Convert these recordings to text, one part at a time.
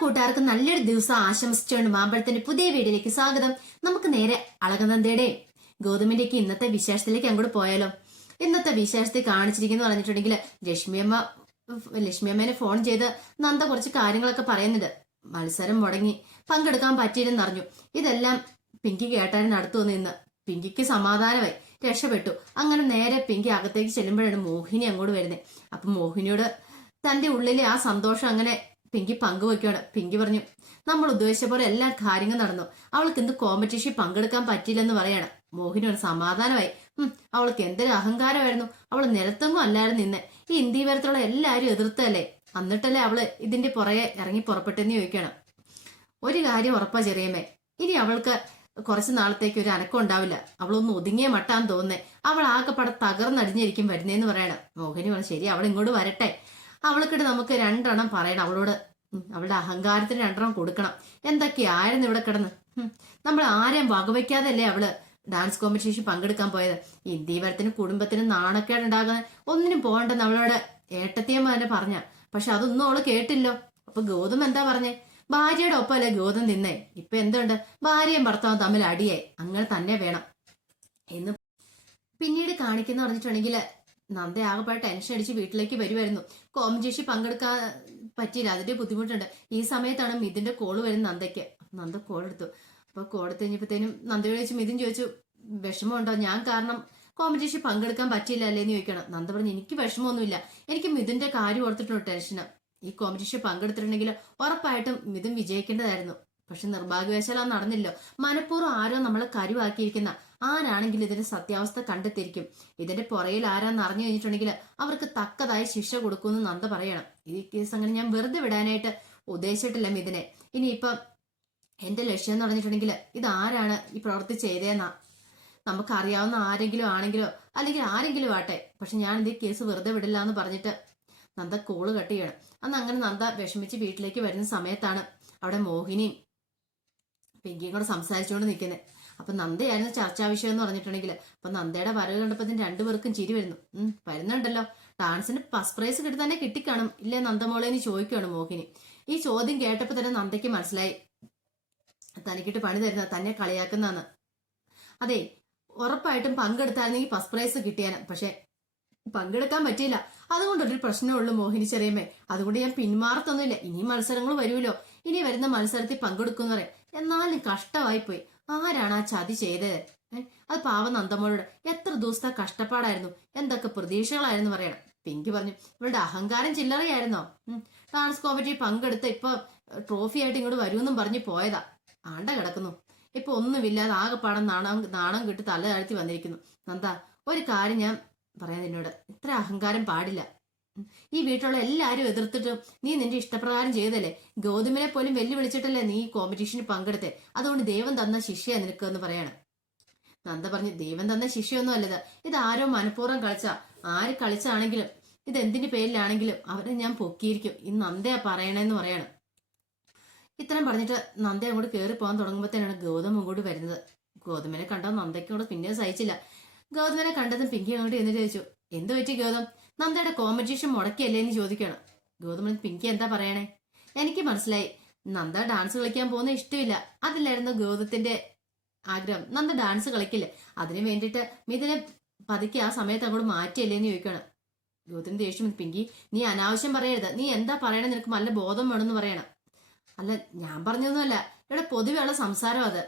കൂട്ടുകാർക്ക് നല്ലൊരു ദിവസം ആശംസിച്ചുകൊണ്ട് മാമ്പഴത്തിന്റെ പുതിയ വീഡിയോയിലേക്ക് സ്വാഗതം. നമുക്ക് നേരെ അളകനന്ദയുടെയും ഗൗതമിന്റെയൊക്കെ ഇന്നത്തെ വിശേഷത്തിലേക്ക് അങ്ങോട്ട് പോയാലോ. ഇന്നത്തെ വിശേഷത്തിൽ കാണിച്ചിരിക്കുന്നു പറഞ്ഞിട്ടുണ്ടെങ്കിൽ ലക്ഷ്മിയമ്മേനെ ഫോൺ ചെയ്ത് നന്ദ കുറച്ച് കാര്യങ്ങളൊക്കെ പറയുന്നുണ്ട്. മത്സരം മുടങ്ങി, പങ്കെടുക്കാൻ പറ്റിയില്ലെന്ന് അറിഞ്ഞു. ഇതെല്ലാം പിങ്കി കേട്ടാലും നടത്തുമെന്ന് ഇന്ന് പിങ്കിക്ക് സമാധാനമായി, രക്ഷപ്പെട്ടു. അങ്ങനെ നേരെ പിങ്കി അകത്തേക്ക് ചെല്ലുമ്പോഴാണ് മോഹിനി അങ്ങോട്ട് വരുന്നത്. അപ്പൊ മോഹിനിയോട് തന്റെ ഉള്ളിലെ ആ സന്തോഷം അങ്ങനെ പിങ്കി പങ്കുവയ്ക്കുകയാണ്. പിങ്കി പറഞ്ഞു, നമ്മൾ ഉദ്ദേശിച്ച പോലെ എല്ലാ കാര്യങ്ങളും നടന്നു. അവൾക്ക് ഇന്ന് കോമ്പറ്റീഷൻ പങ്കെടുക്കാൻ പറ്റിയില്ലെന്ന് പറയാണ്. മോഹിനി ഒരു സമാധാനമായി. അവൾക്ക് എന്തൊരു അഹങ്കാരമായിരുന്നു. അവൾ നിലത്തൊന്നും അല്ലായിരുന്നു നിന്നെ. ഈ ഇന്ത്യ വരത്തുള്ള എല്ലാവരും എതിർത്തല്ലേ, എന്നിട്ടല്ലേ അവള് ഇതിന്റെ പുറകെ ഇറങ്ങി പുറപ്പെട്ടെന്ന് ചോദിക്കണം. ഒരു കാര്യം ഉറപ്പാ ചെറിയമ്മേ, ഇനി അവൾക്ക് കുറച്ചു നാളത്തേക്ക് ഒരു അനക്കം ഉണ്ടാവില്ല. അവളൊന്ന് ഒതുങ്ങിയ മട്ടാന്ന് തോന്നുന്നേ. അവൾ ആകെപ്പാടെ തകർന്നടിഞ്ഞിരിക്കും വരുന്നേന്ന് പറയണം. മോഹിനി പറഞ്ഞു, ശരി, അവൾ ഇങ്ങോട്ട് വരട്ടെ. അവൾക്കിട്ട് നമുക്ക് രണ്ടെണ്ണം പറയണം അവളോട്. അവളുടെ അഹങ്കാരത്തിന് രണ്ടെണ്ണം കൊടുക്കണം. എന്തൊക്കെയായിരുന്നു ഇവിടെ കിടന്ന്. നമ്മൾ ആരെയും വകവയ്ക്കാതല്ലേ അവള് ഡാൻസ് കോമ്പറ്റീഷൻ പങ്കെടുക്കാൻ പോയത്. ഇന്ത്യവരത്തിനും കുടുംബത്തിനും നാണക്കേടുണ്ടാകാൻ ഒന്നിനും പോകണ്ടെന്ന് അവളോട് ഏട്ടത്തിയമ്മ തന്നെ പറഞ്ഞ. പക്ഷെ അതൊന്നും അവള് കേട്ടില്ലോ. അപ്പൊ ഗൗതം എന്താ പറഞ്ഞേ? ഭാര്യയുടെ ഒപ്പമല്ലേ ഗൗതം നിന്നേ. ഇപ്പൊ എന്തുണ്ട്, ഭാര്യയും ഭർത്താവും തമ്മിൽ അടിയായി. അങ്ങനെ തന്നെ വേണം എന്ന് പിന്നീട് കാണിക്കുന്ന പറഞ്ഞിട്ടുണ്ടെങ്കിൽ നന്ദ ആകെപ്പാട് ടെൻഷൻ അടിച്ച് വീട്ടിലേക്ക് വരുമായിരുന്നു. കോമ്പറ്റീഷൻ പങ്കെടുക്കാൻ പറ്റിയില്ല, അതിന്റെ ബുദ്ധിമുട്ടുണ്ട്. ഈ സമയത്താണ് മിഥുന്റെ കോള് വരുന്നത് നന്ദയ്ക്ക്. നന്ദ കോൾ എടുത്തു. അപ്പൊ കോൾ എടുത്ത് കഴിഞ്ഞപ്പോഴത്തേനും നന്ദയോട് ചോദിച്ചു, മിഥുൻ ചോദിച്ചു, വിഷമമുണ്ടോ ഞാൻ കാരണം കോമ്പറ്റീഷൻ പങ്കെടുക്കാൻ പറ്റിയില്ല അല്ലേന്ന് ചോദിക്കണം. നന്ദ പറഞ്ഞു, എനിക്ക് വിഷമമൊന്നുമില്ല, എനിക്ക് മിഥുന്റെ കാര്യം ഓർത്തിട്ടുള്ള ടെൻഷന്. ഈ കോമ്പറ്റീഷൻ പങ്കെടുത്തിട്ടുണ്ടെങ്കിൽ ഉറപ്പായിട്ടും മിഥുൻ വിജയിക്കേണ്ടതായിരുന്നു. പക്ഷെ നിർഭാഗ്യവശാൽ അത് നടന്നില്ലോ. മനഃപൂർവ്വം ആരോ നമ്മളെ കരുവാക്കിയിരിക്കുന്ന ആരാണെങ്കിൽ ഇതിന്റെ സത്യാവസ്ഥ കണ്ടെത്തിയിരിക്കും. ഇതിന്റെ പുറയിൽ ആരാന്ന് അറിഞ്ഞു കഴിഞ്ഞിട്ടുണ്ടെങ്കിൽ അവർക്ക് തക്കതായ ശിക്ഷ കൊടുക്കുമെന്ന് നന്ദ പറയണം. ഈ കേസ് അങ്ങനെ ഞാൻ വെറുതെ വിടാനായിട്ട് ഉദ്ദേശിച്ചിട്ടില്ല മിഥുനെ. ഇനിയിപ്പം എന്റെ ലക്ഷ്യം എന്ന് പറഞ്ഞിട്ടുണ്ടെങ്കിൽ ഇതാരാണ് ഈ പ്രവൃത്തി ചെയ്തതെന്നാ. നമുക്കറിയാവുന്ന ആരെങ്കിലും ആണെങ്കിലോ അല്ലെങ്കിൽ ആരെങ്കിലും ആട്ടെ, പക്ഷെ ഞാൻ ഇത് കേസ് വെറുതെ വിടില്ല എന്ന് പറഞ്ഞിട്ട് നന്ദ കോള് കട്ട് ചെയ്യണം. അന്ന് അങ്ങനെ നന്ദ വിഷമിച്ച് വീട്ടിലേക്ക് വരുന്ന സമയത്താണ് അവിടെ മോഹിനിയും പിങ്കിയും കൂടെ സംസാരിച്ചുകൊണ്ട് നിൽക്കുന്നത്. അപ്പൊ നന്ദയായിരുന്നു ചർച്ചാ വിഷയം എന്ന് പറഞ്ഞിട്ടുണ്ടെങ്കിൽ. അപ്പൊ നന്ദയുടെ വരവ് കണ്ടപ്പോ രണ്ടുപേർക്കും ചിരി വരുന്നു. വരുന്നുണ്ടല്ലോ, ഡാൻസിന് ഫസ്റ്റ് പ്രൈസ് കിട്ടി തന്നെ കിട്ടിക്കാണും ഇല്ലേ നന്ദമോളേന്ന് ചോദിക്കുകയാണ് മോഹിനി. ഈ ചോദ്യം കേട്ടപ്പോ തന്നെ നന്ദയ്ക്ക് മനസ്സിലായി തനിക്കിട്ട് പണി തരുന്ന തന്നെ കളിയാക്കുന്നതാണ്. അതെ, ഉറപ്പായിട്ടും പങ്കെടുത്തായിരുന്നെങ്കിൽ ഫസ്റ്റ് പ്രൈസ് കിട്ടിയാന്. പക്ഷെ പങ്കെടുക്കാൻ പറ്റിയില്ല, അതുകൊണ്ടൊരു പ്രശ്നമുള്ളൂ മോഹിനി ചെറിയമ്മേ. അതുകൊണ്ട് ഞാൻ പിന്മാറത്തൊന്നുമില്ല. ഇനി മത്സരങ്ങൾ വരുമല്ലോ, ഇനി വരുന്ന മത്സരത്തിൽ പങ്കെടുക്കുമെന്ന് പറയാം. എന്നാലും കഷ്ടമായി പോയി. ആരാണ് ആ ചതി ചെയ്തത്? അത് പാവം നന്ദമോളോട് എത്ര ദിവസത്തെ കഷ്ടപ്പാടായിരുന്നു, എന്തൊക്കെ പ്രതീക്ഷകളായിരുന്നു പറയണം. പിങ്കി പറഞ്ഞു, ഇവളുടെ അഹങ്കാരം ചില്ലറയായിരുന്നോ? ഡാൻസ് കോമ്പറ്റീഷൻ പങ്കെടുത്ത് ഇപ്പൊ ട്രോഫി ആയിട്ട് ഇങ്ങോട്ട് വരുമെന്നും പറഞ്ഞ് പോയതാ. ആണ്ട കിടക്കുന്നു. ഇപ്പൊ ഒന്നുമില്ലാതെ ആകെപ്പാടം നാണം കിട്ടി തല താഴ്ത്തി വന്നിരിക്കുന്നു. നന്ദ, ഒരു കാര്യം ഞാൻ പറയാൻ നിന്നോട്, ഇത്ര അഹങ്കാരം പാടില്ല. ഈ വീട്ടിലുള്ള എല്ലാരും എതിർത്തിട്ടും നീ നിന്റെ ഇഷ്ടപ്രകാരം ചെയ്തല്ലേ. ഗൗതമിനെ പോലും വെല്ലുവിളിച്ചിട്ടല്ലേ നീ ഈ കോമ്പറ്റീഷന് പങ്കെടുത്തേ. അതുകൊണ്ട് ദൈവം തന്ന ശിക്ഷയാ നിനക്ക് എന്ന് പറയാണ്. നന്ദ പറഞ്ഞു, ദൈവം തന്ന ശിക്ഷയൊന്നും അല്ലത്. ഇത് ആരോ മനഃപൂർവ്വം ആര് കളിച്ചാണെങ്കിലും ഇത് എന്തിന്റെ പേരിലാണെങ്കിലും അവരെ ഞാൻ പൊക്കിയിരിക്കും. ഈ നന്ദയാ പറയണേന്ന് പറയാണ്. ഇത്രയും പറഞ്ഞിട്ട് നന്ദ അങ്ങോട്ട് കയറി പോകാൻ തുടങ്ങുമ്പോഴത്തേനാണ് ഗൗതം അങ്ങോട്ട് വരുന്നത്. ഗൗതമിനെ കണ്ടാൽ നന്ദയ്ക്കോട് പിന്നെ സഹിച്ചില്ല. ഗൗതമിനെ കണ്ടതും പിങ്കി അങ്ങോട്ട് എന്നിട്ട് ചോദിച്ചു, എന്ത് പറ്റി ഗൗതം? നന്ദയുടെ കോമ്പറ്റീഷൻ മുടക്കിയല്ലേ എന്ന് ചോദിക്കണം. ഗൗതം പിങ്കി എന്താ പറയണേ? എനിക്ക് മനസ്സിലായി, നന്ദ ഡാൻസ് കളിക്കാൻ പോകുന്ന ഇഷ്ടമില്ല, അതില്ലായിരുന്നു ഗൗതത്തിന്റെ ആഗ്രഹം. നന്ദ ഡാൻസ് കളിക്കില്ല, അതിനു വേണ്ടിയിട്ട് മിഥുനെ പതുക്കെ ആ സമയത്ത് അങ്ങോട്ട് മാറ്റിയല്ലേന്ന് ചോദിക്കണം. ഗൗതം ദേഷ്യം, പിങ്കി നീ അനാവശ്യം പറയരുത്. നീ എന്താ പറയണേ, നിനക്ക് നല്ല ബോധം വേണമെന്ന് പറയണം. അല്ല, ഞാൻ പറഞ്ഞൊന്നുമല്ല, ഇവിടെ പൊതുവെയുള്ള സംസാരം അത്.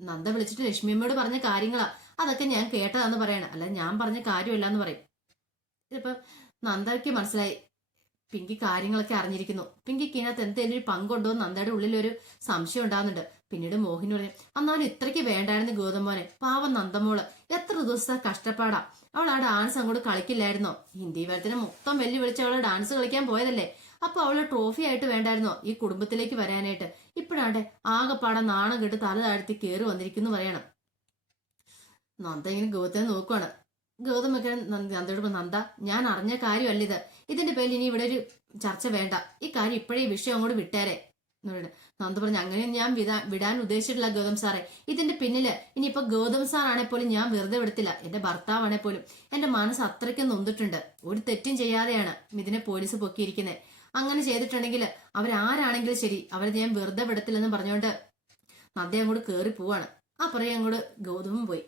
നന്ദ വിളിച്ചിട്ട് ലക്ഷ്മിയമ്മയോട് പറഞ്ഞ കാര്യങ്ങളാ, അതൊക്കെ ഞാൻ കേട്ടതാന്ന് പറയണം. അല്ല, ഞാൻ പറഞ്ഞ കാര്യമല്ല എന്ന് പറയും. ഇതിപ്പം നന്ദയ്ക്ക് മനസ്സിലായി പിങ്കി കാര്യങ്ങളൊക്കെ അറിഞ്ഞിരിക്കുന്നു. പിങ്കിക്ക് ഇതിനകത്ത് എന്തെങ്കിലും ഒരു പങ്കുണ്ടോ എന്ന് നന്ദയുടെ ഉള്ളിലൊരു സംശയം ഉണ്ടാകുന്നുണ്ട്. പിന്നീട് മോഹിനി പറഞ്ഞു, എന്നാലും ഇത്രയ്ക്ക് വേണ്ടായിരുന്നു ഗൗതം മോനെ. പാവം നന്ദമോള് എത്ര ദിവസത്തെ കഷ്ടപ്പാടാ. അവൾ ആ ഡാൻസ് അങ്ങോട്ട് കളിക്കില്ലായിരുന്നോ? ഹിന്ദി വരത്തിന് മൊത്തം വെല്ലുവിളിച്ച് അവള് ഡാൻസ് കളിക്കാൻ പോയതല്ലേ. അപ്പൊ അവള് ട്രോഫി ആയിട്ട് വേണ്ടായിരുന്നോ ഈ കുടുംബത്തിലേക്ക് വരാനായിട്ട്? ഇപ്പോഴാണ്ട് ആകെപ്പാടെ നാണം കെട്ട് തല താഴ്ത്തി കയറി വന്നിരിക്കുന്നു പറയണം. നന്ദ ഇങ്ങനെ ഗൗതത്തെ നോക്കുവാണ്. ഗൗതമൊക്കെ നന്ദയോട്, നന്ദ, ഞാൻ അറിഞ്ഞ കാര്യമല്ല ഇത്. ഇതിന്റെ പേരിൽ ഇനി ഇവിടെ ഒരു ചർച്ച വേണ്ട. ഈ കാര്യം ഇപ്പോഴേ ഈ വിഷയം അങ്ങോട്ട് വിട്ടേരെ. നന്ദ പറഞ്ഞു, അങ്ങനെ ഞാൻ വിടാൻ ഉദ്ദേശിച്ചിട്ടില്ല ഗൗതം സാറേ. ഇതിന്റെ പിന്നില് ഇനിയിപ്പോ ഗൗതം സാർ ആണെ പോലും ഞാൻ വെറുതെ വിടത്തില്ല. എന്റെ ഭർത്താവാണെ പോലും എന്റെ മനസ്സ് അത്രയ്ക്കും നൊന്നിട്ടുണ്ട്. ഒരു തെറ്റും ചെയ്യാതെയാണ് ഇതിനെ പോലീസ് പൊക്കിയിരിക്കുന്നത്. അങ്ങനെ ചെയ്തിട്ടുണ്ടെങ്കിൽ അവരാരാണെങ്കിലും ശരി അവരെ ഞാൻ വെറുതെ വിടത്തില്ലെന്ന് പറഞ്ഞുകൊണ്ട് നന്ദ അങ്ങോട്ട് കയറി പോവാണ്. അപ്പുറം അങ്ങോട്ട് ഗൗതമും പോയി.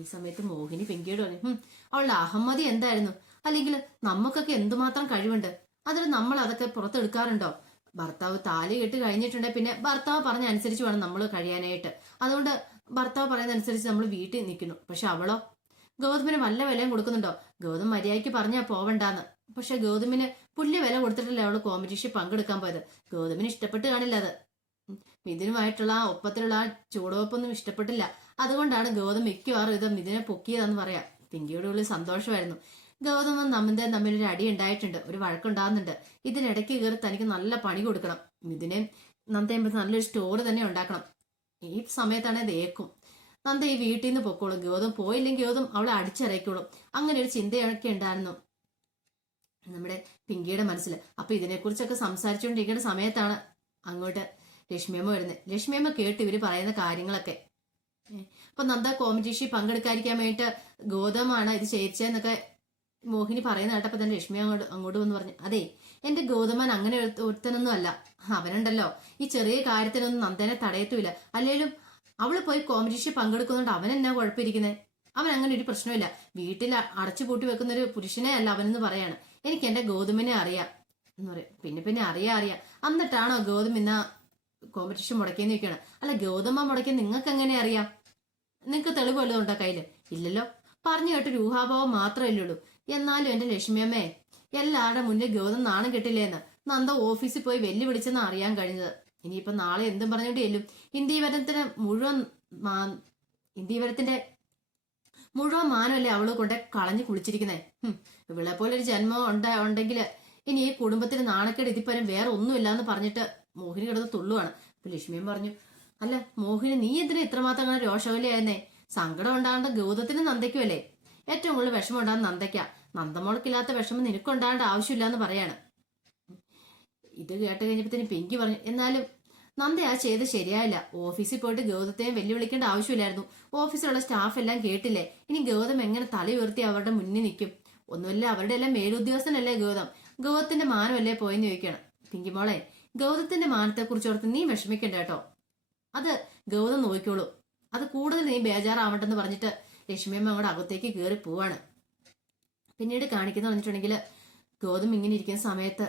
ഈ സമയത്ത് മോഹിനി പിങ്കിയോട് പറഞ്ഞു, അവളുടെ അഹമ്മതി എന്തായിരുന്നു? അല്ലെങ്കിൽ നമുക്കൊക്കെ എന്തുമാത്രം കഴിവുണ്ട്, അതിൽ നമ്മൾ അതൊക്കെ പുറത്തെടുക്കാറുണ്ടോ? ഭർത്താവ് താലി കെട്ട് കഴിഞ്ഞിട്ടുണ്ടെങ്കിൽ പിന്നെ ഭർത്താവ് പറഞ്ഞ അനുസരിച്ച് വേണം നമ്മൾ കഴിയാനായിട്ട്. അതുകൊണ്ട് ഭർത്താവ് പറയുന്ന അനുസരിച്ച് നമ്മൾ വീട്ടിൽ നിൽക്കുന്നു. പക്ഷെ അവളോ ഗൗതമിന് വല്ല വിലയും കൊടുക്കുന്നുണ്ടോ? ഗൗതം മര്യാദയ്ക്ക് പറഞ്ഞാ പോവണ്ടാന്ന്. പക്ഷെ ഗൗതമിന് പുല്ല് വില കൊടുത്തിട്ടല്ലേ അവള് കോമ്പറ്റീഷൻ പങ്കെടുക്കാൻ പോയത്. ഗൗതമിന് ഇഷ്ടപ്പെട്ട് കാണില്ല അത്. മിഥുനുമായിട്ടുള്ള ആ ഒപ്പത്തിലുള്ള ആ ചൂടുവെപ്പൊന്നും ഇഷ്ടപ്പെട്ടില്ല. അതുകൊണ്ടാണ് ഗൗതം മിക്കവാറും ഇത് മിഥുനെ പൊക്കിയതെന്ന് പറയാം. പിങ്കിയുടെ ഉള്ളിൽ സന്തോഷമായിരുന്നു. ഗൗതമും നന്ദയും തമ്മിലൊരു അടി ഉണ്ടായിട്ടുണ്ട്, ഒരു വഴക്കുണ്ടാകുന്നുണ്ട്. ഇതിനിടയ്ക്ക് കയറി തനിക്ക് നല്ല പണി കൊടുക്കണം. മിഥുനെയും നന്ദയും പറ്റി നല്ലൊരു സ്റ്റോറി തന്നെ ഉണ്ടാക്കണം. ഈ സമയത്താണ് അത് ഏക്കും. നന്ദ ഈ വീട്ടിൽ നിന്ന് പൊക്കോളും, ഗൗതം പോയില്ലെങ്കിൽ ഗൗതം അവളെ അടിച്ചിറക്കിക്കോളും. അങ്ങനെ ഒരു ചിന്തയൊക്കെ ഉണ്ടായിരുന്നു നമ്മുടെ പിങ്കിയുടെ മനസ്സിൽ. അപ്പൊ ഇതിനെക്കുറിച്ചൊക്കെ സംസാരിച്ചുകൊണ്ടിരിക്കുന്ന സമയത്താണ് അങ്ങോട്ട് ലക്ഷ്മിയമ്മ വരുന്നത്. ലക്ഷ്മിയമ്മ കേട്ട് ഇവര് പറയുന്ന കാര്യങ്ങളൊക്കെ. അപ്പൊ നന്ദ കോമ്പറ്റീഷൻ പങ്കെടുക്കാതിരിക്കാൻ വേണ്ടിയിട്ട് ഗൗതമാണ് ഇത് ചെയ്യിച്ചെന്നൊക്കെ മോഹിനി പറയുന്ന കേട്ടപ്പോ തന്നെ ലക്ഷ്മി അങ്ങോട്ട് വന്ന് പറഞ്ഞു, അതെ എന്റെ ഗൗതമൻ അങ്ങനെ ഒരുത്തനൊന്നും അല്ല. അവനുണ്ടല്ലോ ഈ ചെറിയ കാര്യത്തിനൊന്നും നന്ദനെ തടയത്തുമില്ല. അല്ലേലും അവള് പോയി കോമ്പറ്റീഷൻ പങ്കെടുക്കുന്നുണ്ട്, അവൻ എന്നാ കുഴപ്പമിരിക്കുന്നത്? അവൻ അങ്ങനെ ഒരു പ്രശ്നമില്ല. വീട്ടിൽ അടച്ചു പൂട്ടി വെക്കുന്ന ഒരു പുരുഷനെ അല്ല അവനെന്ന് പറയാണ്. എനിക്ക് എന്റെ ഗൗതമിനെ അറിയാം എന്ന് പറയും. പിന്നെ അറിയാം. എന്നിട്ടാണോ ഗൗതം ഇന്ന കോമ്പറ്റീഷൻ മുടക്കിയെന്ന് ചോദിക്കണം. അല്ല ഗൗതമ മുടക്കിയ നിങ്ങൾക്ക് എങ്ങനെ അറിയാം? നിങ്ങൾക്ക് തെളിവ് വല്ലതും ഉണ്ടോ കയ്യില്? ഇല്ലല്ലോ. പറഞ്ഞു കേട്ട് രൂഹാഭാവം മാത്രമല്ലേ ഉള്ളൂ. എന്നാലും എന്റെ ലക്ഷ്മിയമ്മേ, എല്ലാവരുടെ മുന്നിൽ ഗൗതം നാണം കെട്ടില്ലേന്ന് നന്ദ ഓഫീസിൽ പോയി വെല്ലുവിളിച്ചെന്ന് അറിയാൻ കഴിഞ്ഞത്. ഇനിയിപ്പൊ നാളെ എന്തും പറഞ്ഞോണ്ട് ചെല്ലും. ഇന്ത്യവരത്തിന്റെ മുഴുവൻ മാനമല്ലേ അവള് കൊണ്ട് കളഞ്ഞു കുളിച്ചിരിക്കുന്നേ. ഇവളെ പോലെ ഒരു ജന്മം ഉണ്ടെങ്കിൽ ഇനി ഈ കുടുംബത്തിന് നാണക്കേട് ഇതിപ്പരം വേറെ ഒന്നുമില്ലാന്ന് പറഞ്ഞിട്ട് മോഹിനി കിടന്ന് തുള്ളുവാണ്. അപ്പൊ ലക്ഷ്മിയും പറഞ്ഞു, അല്ല മോഹിനി നീ എന്തിനാ ഇത്രമാത്രം അങ്ങനെ രോഷവലിയായിരുന്നേ? സങ്കടം ഉണ്ടാകേണ്ട ഗൗതത്തിനും നന്ദയ്ക്കും അല്ലേ? ഏറ്റവും കൂടുതൽ വിഷമം ഉണ്ടാകുന്ന നന്ദയ്ക്ക. നന്ദമോൾക്കില്ലാത്ത വിഷമം നിനക്കുണ്ടാകേണ്ട ആവശ്യമില്ലാന്ന് പറയാണ്. ഇത് കേട്ട് കഴിഞ്ഞപ്പോ പിങ്കി പറഞ്ഞു, എന്നാലും നന്ദ ആ ചെയ്ത് ശരിയായില്ല. ഓഫീസിൽ പോയിട്ട് ഗൗതത്തെയും വെല്ലുവിളിക്കേണ്ട ആവശ്യമില്ലായിരുന്നു. ഓഫീസിലുള്ള സ്റ്റാഫ് എല്ലാം കേട്ടില്ലേ? ഇനി ഗൗതം എങ്ങനെ തല ഉയർത്തി അവരുടെ മുന്നിൽ നിൽക്കും? ഒന്നുമില്ല, അവരുടെ എല്ലാം മേലുദ്യോഗസ്ഥനല്ലേ ഗൗതം. ഗൗതത്തിന്റെ മാനമല്ലേ പോയെന്ന് ചോദിക്കണം. പിങ്കി മോളെ, ഗൗതത്തിന്റെ മാനത്തെ കുറിച്ച് ഓർത്ത് നീ വിഷമിക്കണ്ട കേട്ടോ. അത് ഗൗതം നോക്കിക്കോളൂ. അത് കൂടുതൽ നീ ബേജാറാവണ്ടെന്ന് പറഞ്ഞിട്ട് ലക്ഷ്മിയമ്മ അങ്ങോട്ട് അകത്തേക്ക് കയറി പോവാണ്. പിന്നീട് കാണിക്കുന്ന പറഞ്ഞിട്ടുണ്ടെങ്കിൽ ഗൗതം ഇങ്ങനെ ഇരിക്കുന്ന സമയത്ത്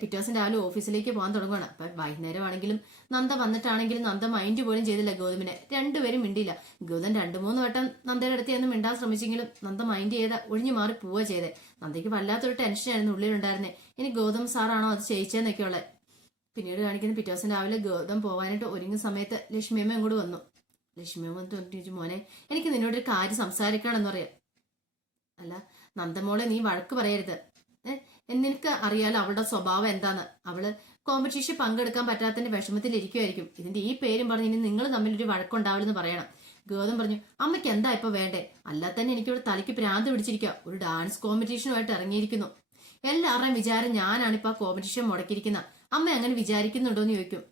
പിറ്റേ ദിവസം രാവിലെ ഓഫീസിലേക്ക് പോകാൻ തുടങ്ങുകയാണ്. അപ്പൊ വൈകുന്നേരം ആണെങ്കിലും നന്ദ വന്നിട്ടാണെങ്കിലും നന്ദ മൈൻഡ് പോലും ചെയ്തില്ല ഗൗതമിനെ. രണ്ടുപേരും മിണ്ടിയില്ല. ഗൗതം 2-3 വട്ടം നന്ദയുടെ അടുത്ത് ചെന്ന് മിണ്ടാൻ ശ്രമിച്ചെങ്കിലും നന്ദ മൈൻഡ് ചെയ്ത ഒഴിഞ്ഞു മാറി പോവുക ചെയ്തേ. നന്ദയ്ക്ക് വല്ലാത്തൊരു ടെൻഷനായിരുന്നു ഉള്ളിലുണ്ടായിരുന്നേ. ഇനി ഗൗതം സാറാണോ അത് ചെയ്യിച്ചെന്നൊക്കെയുള്ളത്. പിന്നീട് കാണിക്കുന്ന പിറ്റേ ദിവസം രാവിലെ ഗൗതം പോകാനായിട്ട് ഒരുങ്ങുന്ന സമയത്ത് ലക്ഷ്മിയമ്മ ഇങ്ങോട്ട് വന്നു. ലക്ഷ്മിയമ്മ വന്നിട്ട് ചോദിച്ചു, മോനെ എനിക്ക് നിന്നോടൊരു കാര്യം സംസാരിക്കണമെന്ന് പറയാം. അല്ല നന്ദമോളെ നീ വഴക്ക് പറയരുത്. നിനക്ക് അറിയാലോ അവളുടെ സ്വഭാവം എന്താന്ന്. അവള് കോമ്പറ്റീഷൻ പങ്കെടുക്കാൻ പറ്റാത്തതിന്റെ വിഷമത്തിൽ ഇരിക്കുമായിരിക്കും. ഇതിന്റെ ഈ പേരും പറഞ്ഞ് ഇനി നിങ്ങൾ തമ്മിലൊരു വഴക്കുണ്ടാവില്ലെന്ന് പറയണം. ഗൗതം പറഞ്ഞു, അമ്മയ്ക്ക് എന്താ ഇപ്പൊ വേണ്ടേ? അല്ലാതെ തന്നെ എനിക്കിവിടെ തലയ്ക്ക് ഭ്രാന്ത് പിടിച്ചിരിക്കുക. ഒരു ഡാൻസ് കോമ്പറ്റീഷനുമായിട്ട് ഇറങ്ങിയിരിക്കുന്നു. എല്ലാവരുടെയും വിചാരം ഞാനാണിപ്പോ ആ കോമ്പറ്റീഷൻ മുടക്കിയിരിക്കുന്ന. അമ്മ അങ്ങനെ വിചാരിക്കുന്നുണ്ടോന്ന് ചോദിക്കും.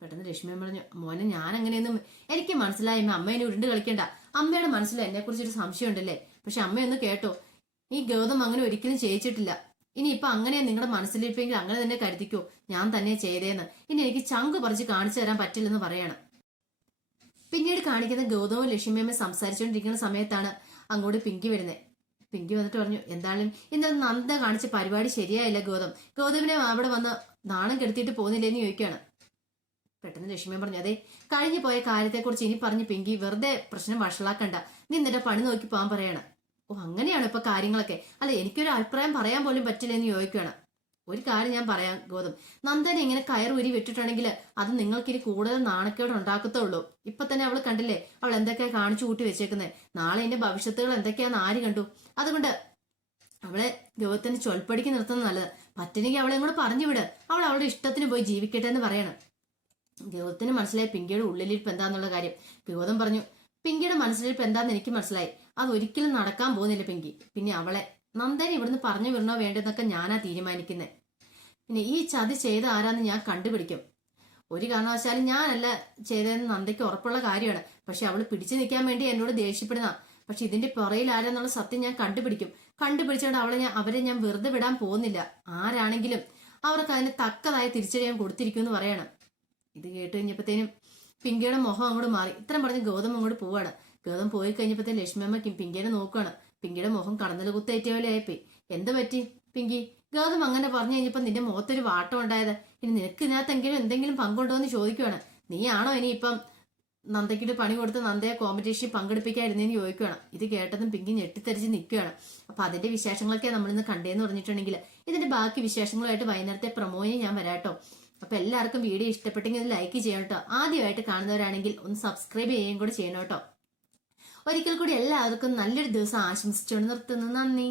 പെട്ടെന്ന് ലക്ഷ്മി പറഞ്ഞു, മോനെ ഞാൻ അങ്ങനെയൊന്നും എനിക്ക് മനസ്സിലായി. അമ്മേനെ ഉരുണ്ട് കളിക്കണ്ട. അമ്മയുടെ മനസ്സിൽ എന്നെ കുറിച്ചൊരു സംശയം ഉണ്ടല്ലേ? പക്ഷെ അമ്മയൊന്ന് കേട്ടോ, ഈ ഗൗതം അങ്ങനെ ഒരിക്കലും ചെയ്യിച്ചിട്ടില്ല. ഇനി ഇപ്പൊ അങ്ങനെ നിങ്ങളുടെ മനസ്സിലിരിപ്പെങ്കിൽ അങ്ങനെ തന്നെ കരുതിക്കോ, ഞാൻ തന്നെ ചെയ്തേന്ന്. ഇനി എനിക്ക് ചങ്ക് പറിച്ച് കാണിച്ചു തരാൻ പറ്റില്ലെന്ന് പറയണം. പിന്നീട് കാണിക്കുന്ന ഗൗതവും ലക്ഷ്മിയമ്മ സംസാരിച്ചുകൊണ്ടിരിക്കുന്ന സമയത്താണ് അങ്ങോട്ട് പിങ്കി വരുന്നത്. പിങ്കി വന്നിട്ട് പറഞ്ഞു, എന്തായാലും ഇന്നലെ നന്ദ കാണിച്ച പരിപാടി ശരിയായില്ല ഗൗതമിനെ അവിടെ വന്ന് നാണം കെടുത്തിയിട്ട് പോകുന്നില്ലെന്ന് ചോദിക്കുകയാണ്. പെട്ടെന്ന് ലക്ഷ്മിയമ്മ പറഞ്ഞു, അതെ കഴിഞ്ഞു പോയ കാര്യത്തെക്കുറിച്ച് ഇനി പറഞ്ഞ് പിങ്കി വെറുതെ പ്രശ്നം വഷളാക്കണ്ട. നീ നിന്റെ പണി നോക്കി പോകാൻ പറയാണ്. ഓ അങ്ങനെയാണ് ഇപ്പൊ കാര്യങ്ങളൊക്കെ. അല്ല എനിക്കൊരു അഭിപ്രായം പറയാൻ പോലും പറ്റില്ലെന്ന് ചോദിക്കുകയാണ്. ഒരു കാര്യം ഞാൻ പറയാം ഗൗതം, നന്ദനെ ഇങ്ങനെ കയറൂരി വിട്ടിട്ടുണ്ടെങ്കിൽ അത് നിങ്ങൾക്കിനി കൂടുതൽ നാണക്കേട് ഉണ്ടാക്കത്തുള്ളൂ. ഇപ്പൊ തന്നെ അവൾ കണ്ടില്ലേ അവൾ എന്തൊക്കെയാ കാണിച്ചു കൂട്ടി വെച്ചേക്കുന്നത്. നാളെ എന്റെ ഭവിഷ്യത്തുകൾ എന്തൊക്കെയാന്ന് ആര് കണ്ടു? അതുകൊണ്ട് അവളെ ഗൗതത്തിന് ചൊൽപ്പടിക്ക് നിർത്തുന്നത് നല്ലത്. പറ്റില്ലെങ്കിൽ അവളെ കൂടെ പറഞ്ഞു വിട്. അവൾ അവളുടെ ഇഷ്ടത്തിന് പോയി ജീവിക്കട്ടെ എന്ന് പറയണം. ഗൗതത്തിന് മനസ്സിലായി പിങ്കിയുടെ ഉള്ളിലിരിപ്പ് എന്താന്നുള്ള കാര്യം. ഗൗതം പറഞ്ഞു, പിങ്കിയുടെ മനസ്സിലിരിപ്പ് എന്താന്ന് എനിക്ക് മനസ്സിലായി. അത് ഒരിക്കലും നടക്കാൻ പോകുന്നില്ല പിങ്കി. പിന്നെ അവളെ നന്ദനെ ഇവിടുന്ന് പറഞ്ഞു വിടണോ വേണ്ടെന്നൊക്കെ ഞാനാ തീരുമാനിക്കുന്നത്. പിന്നെ ഈ ചതി ചെയ്ത ആരാന്ന് ഞാൻ കണ്ടുപിടിക്കും. ഒരു കാരണവശാലും ഞാനല്ല ചെയ്തതെന്ന് നന്ദയ്ക്ക് ഉറപ്പുള്ള കാര്യമാണ്. പക്ഷെ അവള് പിടിച്ചു നിൽക്കാൻ വേണ്ടി എന്നോട് ദേഷ്യപ്പെടുന്ന. പക്ഷെ ഇതിന്റെ പുറയിൽ ആരാന്നുള്ള സത്യം ഞാൻ കണ്ടുപിടിക്കും. കണ്ടുപിടിച്ചോണ്ട് അവരെ ഞാൻ വെറുതെ വിടാൻ പോകുന്നില്ല. ആരാണെങ്കിലും അവർക്ക് അതിന് തക്കതായ തിരിച്ചടി ഞാൻ കൊടുത്തിരിക്കുമെന്ന് പറയണം. ഇത് കേട്ട് കഴിഞ്ഞപ്പോഴത്തേനും പിങ്കിയുടെ മുഖം അങ്ങോട്ട് മാറി. ഇത്രയും പറഞ്ഞ് ഗൗതം അങ്ങോട്ട് പോവാണ്. ഗൗതം പോയി കഴിഞ്ഞപ്പോഴത്തേനും ലക്ഷ്മിയമ്മ പിങ്കിയെ നോക്കുകയാണ്. പിങ്കിയുടെ മുഖം കടന്നൽ കുത്തേറ്റ പോലെ ആയിപ്പോയി. എന്ത് പറ്റി പിങ്കി? ഗൗതം അങ്ങനെ പറഞ്ഞു കഴിഞ്ഞപ്പോ നിന്റെ മുഖത്തൊരു വാട്ടം ഉണ്ടായത്. ഇനി നിനക്ക് ഇതിനകത്തെങ്കിലും എന്തെങ്കിലും പങ്കുണ്ടോ എന്ന് ചോദിക്കുവാണ്. നീയാണോ ഇനി ഇപ്പം നന്ദയ്ക്കിട്ട് പണി കൊടുത്ത് നന്ദയെ കോമ്പറ്റീഷൻ പങ്കെടുപ്പിക്കാതിരുന്നേന്ന് ചോദിക്കുകയാണ്. ഇത് കേട്ടതും പിങ്കി ഞെട്ടിത്തെറിച്ച് നിൽക്കുകയാണ്. അപ്പൊ അതിന്റെ വിശേഷങ്ങളൊക്കെ നമ്മളിന്ന് കണ്ടേന്ന് പറഞ്ഞിട്ടുണ്ടെങ്കിൽ ഇതിന്റെ ബാക്കി വിശേഷങ്ങളുമായിട്ട് വൈകുന്നേരത്തെ പ്രൊമോയിന് ഞാൻ വരാട്ടോ. അപ്പൊ എല്ലാവർക്കും വീഡിയോ ഇഷ്ടപ്പെട്ടെങ്കിൽ ഇത് ലൈക്ക് ചെയ്യണം കേട്ടോ. ആദ്യമായിട്ട് കാണുന്നവരാണെങ്കിൽ ഒന്ന് സബ്സ്ക്രൈബ് ചെയ്യുകയും കൂടെ ചെയ്യണം കേട്ടോ. ഒരിക്കൽ കൂടി എല്ലാവർക്കും നല്ലൊരു ദിവസം ആശംസിച്ചുകൊണ്ട് നിർത്തുന്നു. നന്ദി.